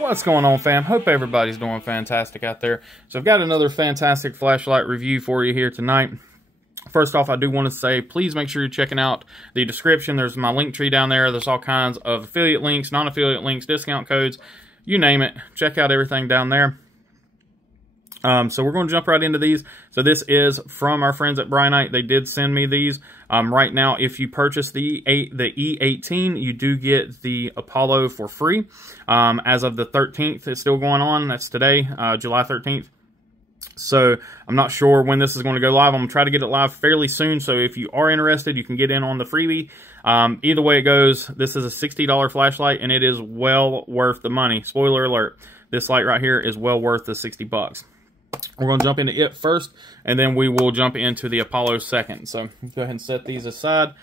What's going on, fam? Hope everybody's doing fantastic out there. So I've got another fantastic flashlight review for you here tonight. First off, I do want to say, please make sure you're checking out the description. There's my link tree down there. There's all kinds of affiliate links, non-affiliate links, discount codes, you name it. Check out everything down there. So we're going to jump right into these. So this is from our friends at Brinyte. They did send me these. Right now, if you purchase the E18, you do get the Apollo for free. As of the 13th, it's still going on. That's today, July 13th. So I'm not sure when this is going to go live. I'm going to try to get it live fairly soon. So if you are interested, you can get in on the freebie. Either way it goes, this is a $60 flashlight, and it is well worth the money. Spoiler alert, this light right here is well worth the 60 bucks. We're going to jump into it first, and then we will jump into the Apollo second. So go ahead and set these aside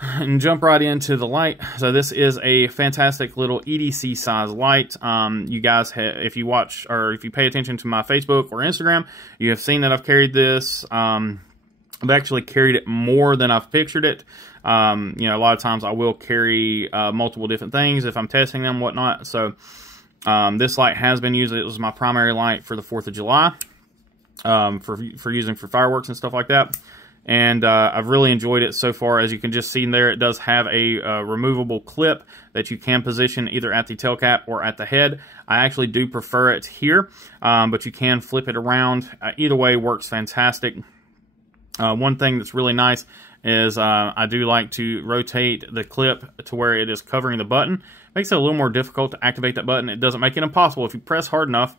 and jump right into the light. So this is a fantastic little EDC size light. You guys, if you watch or if you pay attention to my Facebook or Instagram, you have seen that I've carried this. I've actually carried it more than I've pictured it. You know, a lot of times I will carry multiple different things if I'm testing them, whatnot. So this light has been used. It was my primary light for the 4th of July, for using for fireworks and stuff like that. And I've really enjoyed it so far. As you can just see in there, it does have a removable clip that you can position either at the tail cap or at the head. I actually do prefer it here, but you can flip it around. Either way works fantastic. One thing that's really nice is I do like to rotate the clip to where it is covering the button. Makes it a little more difficult to activate that button. It doesn't make it impossible. If you press hard enough,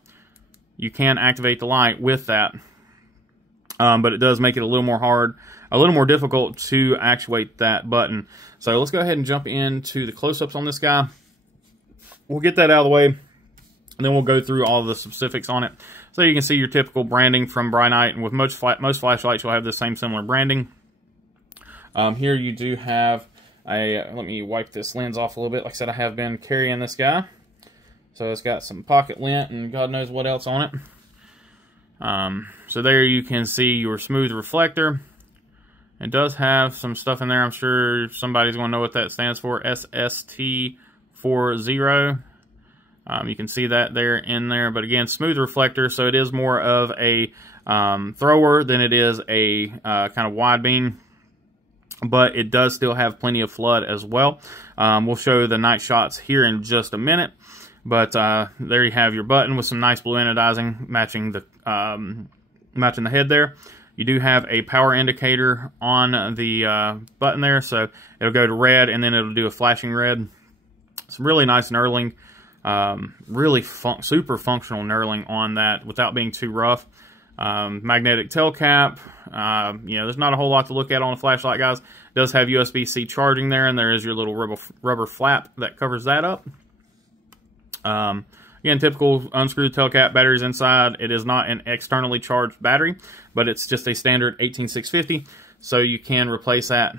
you can activate the light with that. But it does make it a little more difficult to actuate that button. So let's go ahead and jump into the close-ups on this guy. We'll get that out of the way, and then we'll go through all the specifics on it. So you can see your typical branding from Brinyte, and with most flashlights, you'll have the same similar branding. Here you do have let me wipe this lens off a little bit. Like I said, I have been carrying this guy. So it's got some pocket lint and God knows what else on it. So there you can see your smooth reflector. It does have some stuff in there. I'm sure somebody's going to know what that stands for. SST40. You can see that there in there. But again, smooth reflector. So it is more of a thrower than it is a kind of wide beam. But it does still have plenty of flood as well. We'll show the night shots here in just a minute. But there you have your button with some nice blue anodizing matching the head there. You do have a power indicator on the button there, so it'll go to red and then it'll do a flashing red. Some really nice knurling, really super functional knurling on that without being too rough. Magnetic tail cap. You know, there's not a whole lot to look at on a flashlight, guys. It does have USB-C charging there, and there is your little rubber flap that covers that up. Again, typical unscrewed tail cap, batteries inside. It is not an externally charged battery, but it's just a standard 18650, so you can replace that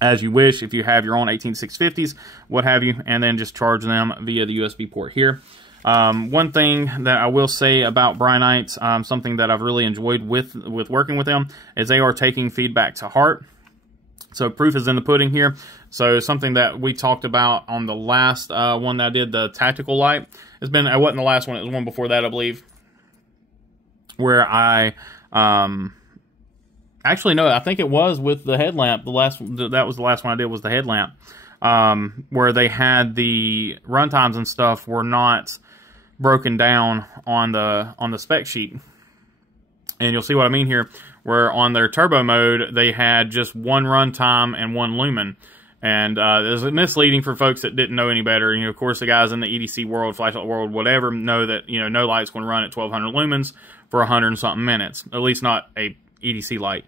as you wish if you have your own 18650s, what have you, and then just charge them via the USB port here. One thing that I will say about Brinyte, something that I've really enjoyed with working with them, is they are taking feedback to heart. So proof is in the pudding here. So something that we talked about on the last one that I did, the tactical light. It wasn't the last one, it was one before that, I believe. Where I, actually no, I think it was with the headlamp. That was the last one I did, was the headlamp. Where they had the runtimes and stuff were not broken down on the spec sheet. And you'll see what I mean here, where on their turbo mode, they had just one runtime and one lumen. And it was misleading for folks that didn't know any better. You know, of course, the guys in the EDC world, flashlight world, whatever, know that, you know, no light's going to run at 1200 lumens for 100 and something minutes. At least not a EDC light.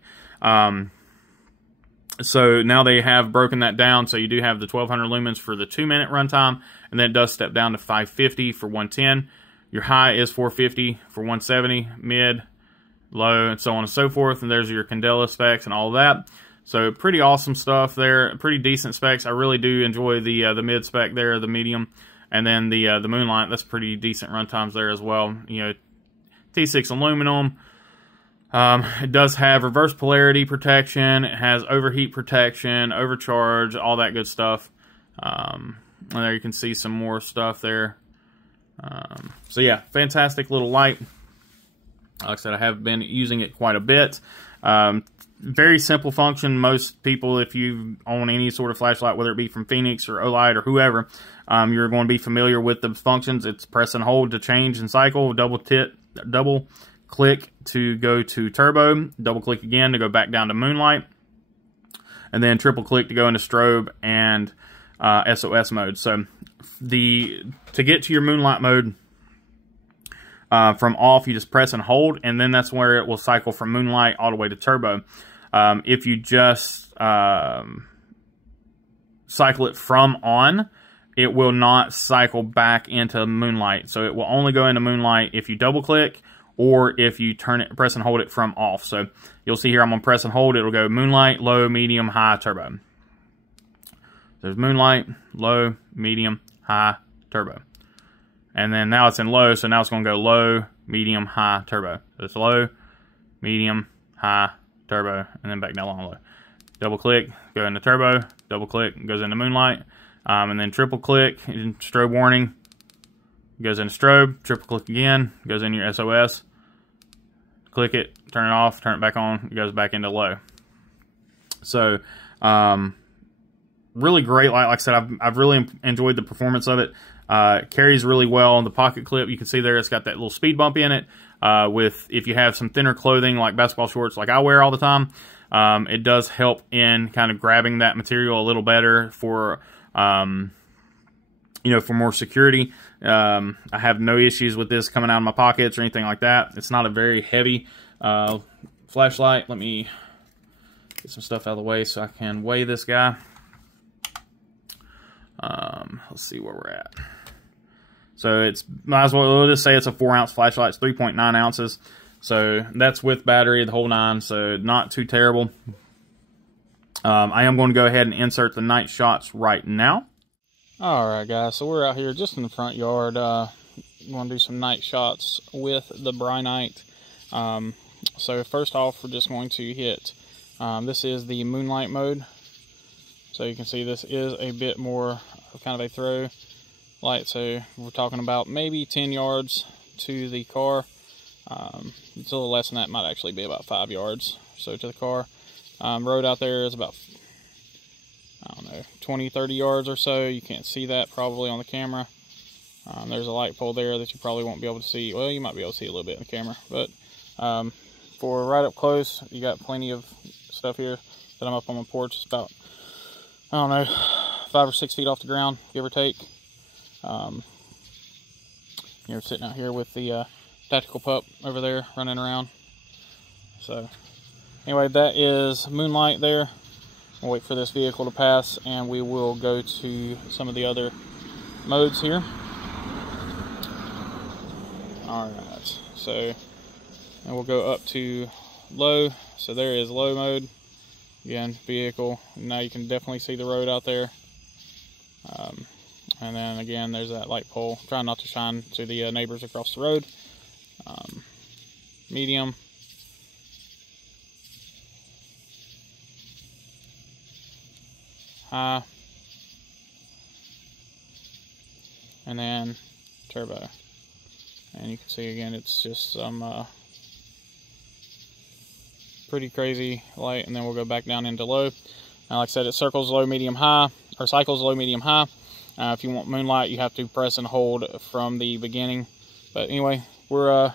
So now they have broken that down. So you do have the 1200 lumens for the 2-minute runtime, and then it does step down to 550 for 110. Your high is 450 for 170, mid, low, and so on and so forth. And there's your Candela specs and all that. So pretty awesome stuff there. Pretty decent specs. I really do enjoy the mid spec there, the medium, and then the Moonlight. That's pretty decent run times there as well. You know, T6 aluminum. It does have reverse polarity protection. It has overheat protection, overcharge, all that good stuff. And there you can see some more stuff there. So yeah, fantastic little light. Like I said, I have been using it quite a bit. Very simple function. Most people, if you own any sort of flashlight, whether it be from Phoenix or Olight or whoever, you're going to be familiar with the functions. It's press and hold to change and cycle, double click to go to turbo, double click again to go back down to moonlight, and then triple click to go into strobe and SOS mode. So to get to your moonlight mode from off, you just press and hold, and then that's where it will cycle from moonlight all the way to turbo. If you just cycle it from on, it will not cycle back into moonlight. So it will only go into moonlight if you double click or if you press and hold it from off. So you'll see here I'm going to press and hold. It'll go moonlight, low, medium, high, turbo. There's moonlight, low, medium, high, turbo. And then now it's in low, so now it's going to go low, medium, high, turbo. So it's low, medium, high, turbo, and then back down on low. Double click, go into turbo, double click, goes into moonlight, and then triple click, strobe warning, goes into strobe, triple click again, goes in your SOS, click it, turn it off, turn it back on, it goes back into low. So, really great light. Like I said, I've really enjoyed the performance of it. Carries really well on the pocket clip. You can see there it's got that little speed bump in it. If you have some thinner clothing like basketball shorts like I wear all the time, it does help in kind of grabbing that material a little better for for more security. I have no issues with this coming out of my pockets or anything like that. It's not a very heavy flashlight. Let me get some stuff out of the way so I can weigh this guy. Let's see where we're at. So it's, might as well, we'll just say it's a 4-ounce flashlight. It's 3.9 ounces. So that's with battery, the whole 9. So not too terrible. I am going to go ahead and insert the night shots right now. Alright guys, so we're out here just in the front yard. We're going to do some night shots with the Brinyte. So first off, we're just going to hit, this is the moonlight mode. So you can see this is a bit more of kind of a throw light. So we're talking about maybe 10 yards to the car. It's a little less than that. It might actually be about 5 yards or so to the car. Road out there is about, I don't know, 20, 30 yards or so. You can't see that probably on the camera. There's a light pole there that you probably won't be able to see. Well, you might be able to see a little bit in the camera. But for right up close, you got plenty of stuff here. That I'm up on my porch. It's about, I don't know, 5 or 6 feet off the ground, give or take. You're sitting out here with the tactical pup over there running around. So anyway, that is moonlight there. We'll wait for this vehicle to pass and we will go to some of the other modes here. Alright, so and we'll go up to low. So there is low mode. Again, vehicle. Now you can definitely see the road out there. And then again, there's that light pole. Trying not to shine to the neighbors across the road. Medium. High. And then turbo. And you can see again, it's just some pretty crazy light, and then we'll go back down into low. Now, like I said, it circles low, medium, high, or cycles low, medium, high. If you want moonlight, you have to press and hold from the beginning. But anyway, we're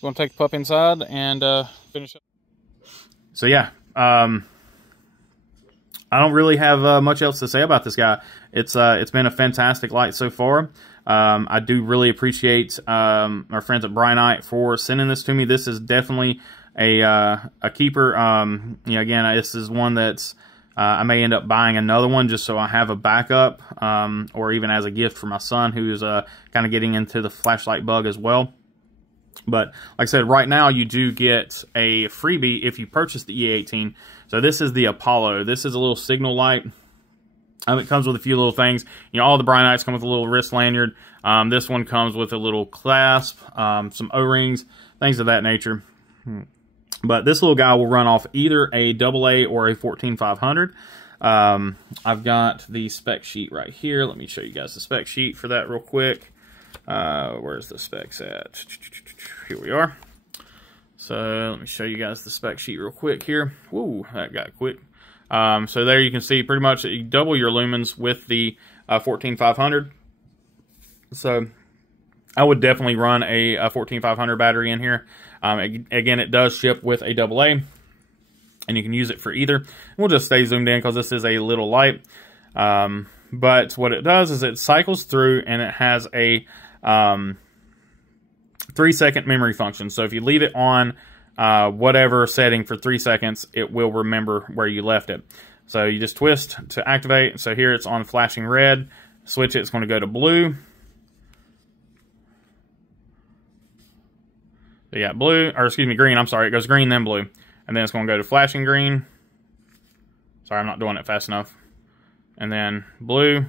going to take the pup inside and finish up. So yeah, I don't really have much else to say about this guy. It's been a fantastic light so far. I do really appreciate our friends at Brinyte for sending this to me. This is definitely a keeper. Again, this is one that's I may end up buying another one just so I have a backup, or even as a gift for my son who's kind of getting into the flashlight bug as well. But like I said, right now you do get a freebie if you purchase the E18. So this is the Apollo. This is a little signal light. It comes with a few little things. All the Brinytes come with a little wrist lanyard. This one comes with a little clasp, some O-rings, things of that nature. But this little guy will run off either a AA or a 14500. I've got the spec sheet right here. Let me show you guys the spec sheet for that real quick. Where's the specs at? Here we are. So let me show you guys the spec sheet real quick here. Woo, that got quick. So there you can see pretty much you double your lumens with the 14500. So I would definitely run a 14500 battery in here. Again, it does ship with a AA, and you can use it for either. We'll just stay zoomed in because this is a little light. But what it does is it cycles through, and it has a 3-second memory function. So if you leave it on whatever setting for 3 seconds, it will remember where you left it. So you just twist to activate. So here it's on flashing red. Switch it, it's going to go to blue. So yeah, blue, or excuse me, green, I'm sorry. It goes green, then blue. And then it's going to go to flashing green. Sorry, I'm not doing it fast enough. And then blue,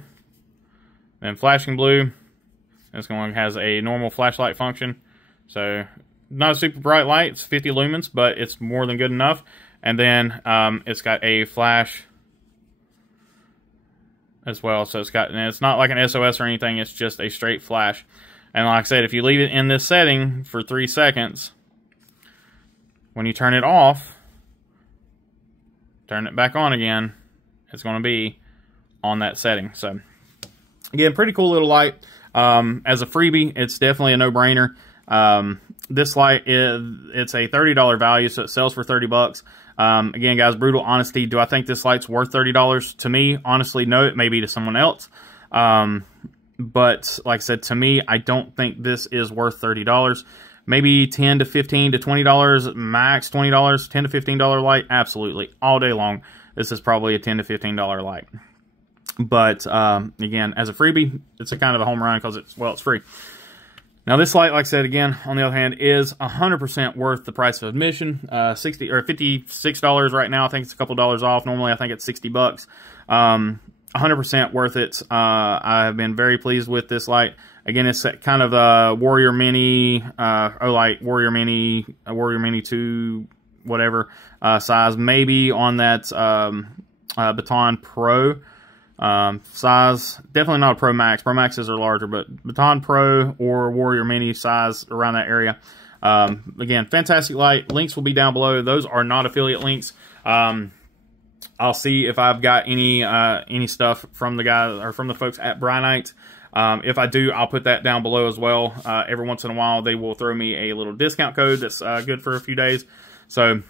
then flashing blue. And it's going to has a normal flashlight function. So not a super bright light, it's 50 lumens, but it's more than good enough. And then it's got a flash as well. So it's not like an SOS or anything, it's just a straight flash. And like I said, if you leave it in this setting for 3 seconds, when you turn it off, turn it back on again, it's going to be on that setting. So again, pretty cool little light. As a freebie, it's definitely a no-brainer. This light it's a $30 value, so it sells for 30 bucks. Again, guys, brutal honesty. Do I think this light's worth $30? To me, honestly, no. It may be to someone else. But like I said, to me, I don't think this is worth $30. Maybe $10 to $15 to $20, max $20, $10 to $15 light. Absolutely, all day long. This is probably a $10 to $15 light. But again, as a freebie, it's a kind of a home run because it's free. Now this light, like I said, again, on the other hand, is 100% worth the price of admission. $60 or $56 right now. I think it's a couple dollars off. Normally, I think it's 60 bucks. 100% worth it. I have been very pleased with this light. Again, it's kind of a Warrior Mini, Warrior Mini 2, whatever size. Maybe on that Baton Pro size. Definitely not a Pro Max. Pro Maxes are larger, but Baton Pro or Warrior Mini size around that area. Again, fantastic light. Links will be down below. Those are not affiliate links. I'll see if I've got any stuff from the guys or from the folks at Brinyte. If I do, I'll put that down below as well. Every once in a while, they will throw me a little discount code that's good for a few days. So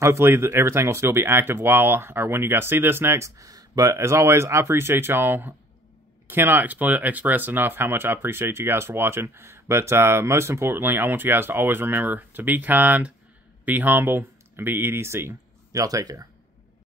hopefully everything will still be active when you guys see this next. But as always, I appreciate y'all. Cannot express enough how much I appreciate you guys for watching. But most importantly, I want you guys to always remember to be kind, be humble, and be EDC. Y'all take care.